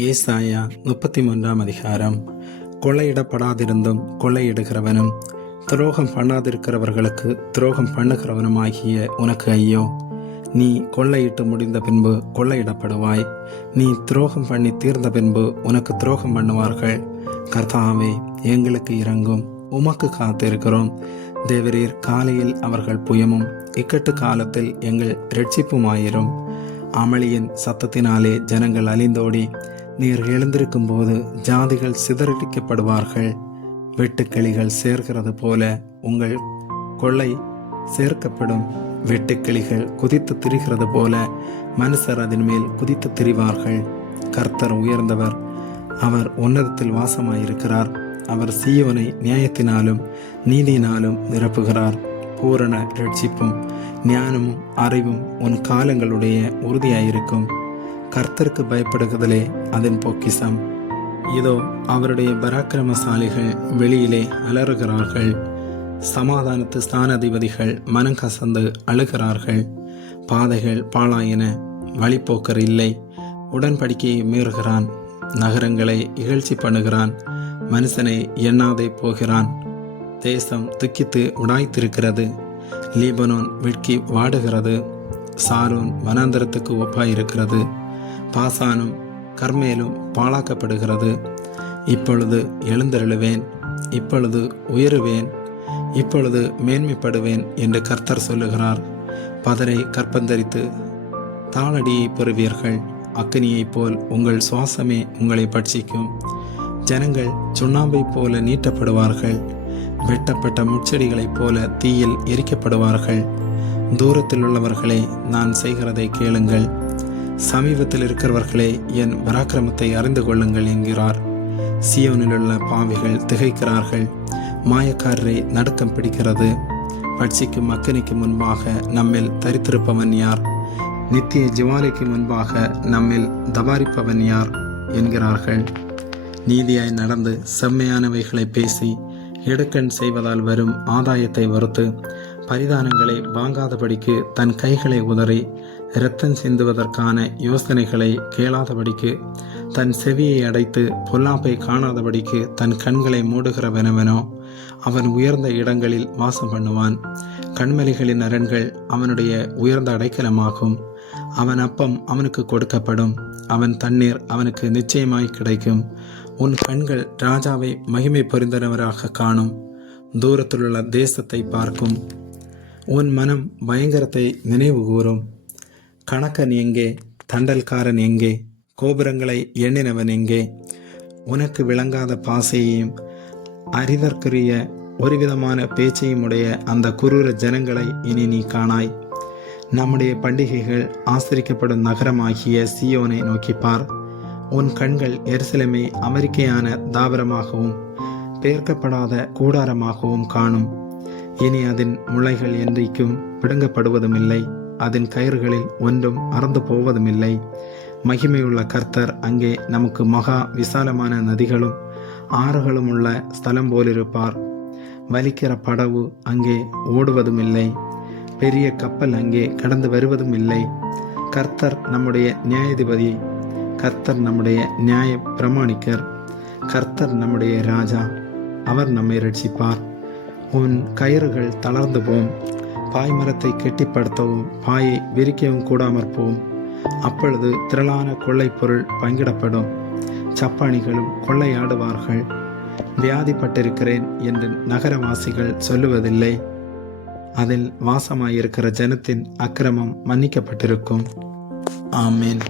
ஏசாயா 33 கொள்ளையிடப்படாதிருந்தும் கொள்ளையிடுகிறவனும் துரோகம் பண்ணாதிருக்கிறவர்களுக்கு துரோகம் பண்ணுகிறவனுமாகிய உனக்கு ஐயோ! நீ கொள்ளையிட்டு முடிந்த பின்பு கொள்ளையிடப்படுவாய். நீ துரோகம் பண்ணி தீர்ந்த பின்பு உனக்கு துரோகம் பண்ணுவார்கள். கர்த்தாவே, எங்களுக்கு இரங்கும், உமக்கு காத்திருக்கிறோம். தேவரீர், காலையில் அவர்கள் புயமும் இக்கட்டு காலத்தில் எங்கள் இரட்சிப்புமாயிரும். அமளியின் சத்தத்தினாலே ஜனங்கள் அழிந்தோடி நீர் எழுந்திருக்கும் போது ஜாதிகள் சிதறடிக்கப்படுவார்கள். வெட்டுக்கிளிகள் சேர்க்கிறது போல உங்கள் கொள்ளை சேர்க்கப்படும். வெட்டுக்கிளிகள் குதித்து திரிகிறது போல மனுஷர் அதன் மேல் குதித்து திரிவார்கள். கர்த்தர் உயர்ந்தவர், அவர் உன்னதத்தில் வாசமாயிருக்கிறார். அவர் சீயோனை நியாயத்தினாலும் நீதியினாலும் நிரப்புகிறார். பூரண இரட்சிப்பும் ஞானமும் அறிவும் உன் காலங்களுடைய உறுதியாயிருக்கும். கர்த்தருக்கு பயப்படுகிறதலே அதன் பொக்கிஷம். இதோ அவருடைய பராக்கிரமசாலிகள் வெளியிலே அலறுகிறார்கள். சமாதானத்து ஸ்தானாதிபதிகள் மனங்கசந்து அழுகிறார்கள். பாதைகள் பாழாயின, வழிப்போக்கர் இல்லை. உடன்படிக்கையை மீறுகிறான், நகரங்களை இகழ்ச்சி பண்ணுகிறான், மனுஷனை எண்ணாதே போகிறான். தேசம் துக்கித்து உடாய்த்திருக்கிறது. லீபனோன் வெட்கி வாடுகிறது. சாரோன் வனாந்தரத்துக்கு ஒப்பாயிருக்கிறது. பாசானும் கர்மேலும் பாழாக்கப்படுகிறது. இப்பொழுது எழுந்தருளுவேன், இப்பொழுது உயருவேன், இப்பொழுது மேன்மைப்படுவேன் என்று கர்த்தர் சொல்லுகிறார். பதரை கற்பந்தரித்து தாளடியை பெறுவீர்கள். அக்கினியைப் போல் உங்கள் சுவாசமே உங்களை பட்சிக்கும். ஜனங்கள் சுண்ணாம்பை போல நீட்டப்படுவார்கள். வெட்டப்பட்ட முட்செடிகளைப் போல தீயில் எரிக்கப்படுவார்கள். தூரத்தில் உள்ளவர்களே, நான் செய்கிறதை கேளுங்கள். சமீபத்தில் இருக்கிறவர்களே, என் பராக்கிரமத்தை அறிந்து கொள்ளுங்கள் என்கிறார். சியோனில் உள்ள பாவிகள் திகைக்கிறார்கள். மாயக்காரரை நடுக்கம் பிடிக்கிறது. பட்சிக்கும் அக்கினிக்கு முன்பாக நம்மில் தரித்திருப்பவன் யார்? நித்திய ஜுவாலைக்கு முன்பாக நம்மில் தபாரிப்பவன் யார் என்கிறார்கள். நீதியாய் நடந்து செம்மையானவைகளை பேசி எடுக்கண் செய்வதால் வரும் ஆதாயத்தை வறுத்து பரிதானங்களை வாங்காதபடிக்கு தன் கைகளை உதறி இரத்தம் சிந்துவதற்கான யோசனைகளை கேளாதபடிக்கு தன் செவியை அடைத்து பொல்லாப்பை காணாதபடிக்கு தன் கண்களை மூடுகிறவனவனோ அவன் உயர்ந்த இடங்களில் வாசம் பண்ணுவான். கண்மலைகளின் அரண்கள் அவனுடைய உயர்ந்த அடைக்கலமாகும். அவன் அப்பம் அவனுக்கு கொடுக்கப்படும். அவன் தண்ணீர் அவனுக்கு நிச்சயமாய் கிடைக்கும். உன் கண்கள் ராஜாவை மகிமை பொருந்தனவராக காணும். தூரத்திலுள்ள தேசத்தை பார்க்கும். உன் மனம் பயங்கரத்தை நினைவு கூறும். கணக்கன் எங்கே? தண்டல்காரன் எங்கே? கோபுரங்களை எண்ணினவன் எங்கே? உனக்கு விளங்காத பாசையையும் அறிதற்குரிய ஒருவிதமான பேச்சையும் உடைய அந்த குரூர ஜனங்களை இனி நீ காணாய். நம்முடைய பண்டிகைகள் ஆசரிக்கப்படும் நகரமாகிய சியோனை நோக்கிப்பார். உன் கண்கள் எருசலேமை அமெரிக்கையான தாவரமாகவும் பெயர்க்கப்படாத கூடாரமாகவும் காணும். இனி அதன் முளைகள் என்றைக்கும் பிடுங்கப்படுவதும் இல்லை. அதன் கயிறுகளில் ஒன்றும் அறந்து போவதுமில்லை. மகிமையுள்ள கர்த்தர் அங்கே நமக்கு மகா விசாலமான நதிகளும் ஆறுகளும் உள்ள ஸ்தலம் போலிருப்பார். வலிக்கிற படவு அங்கே ஓடுவதும் இல்லை. பெரிய கப்பல் அங்கே கடந்து வருவதும் இல்லை. கர்த்தர் நம்முடைய நியாயாதிபதி. கர்த்தர் நம்முடைய நியாய பிரமாணிக்கர். கர்த்தர் நம்முடைய ராஜா. அவர் நம்மை ரட்சிப்பார். உன் கயிறுகள் தளர்ந்து போம். பாய்மரத்தை கெட்டிப்படுத்தவும் பாயை விரிக்கவும் கூடாமற் போம். அப்பொழுது திரளான கொள்ளை பொருள் பங்கிடப்படும். சப்பானிகளும் கொள்ளையாடுவார்கள். வியாதிப்பட்டிருக்கிறேன் என்று நகரவாசிகள் சொல்லுவதில்லை. அதில் வாசமாயிருக்கிற ஜனத்தின் அக்கிரமம் மன்னிக்கப்பட்டிருக்கும். ஆமேன்.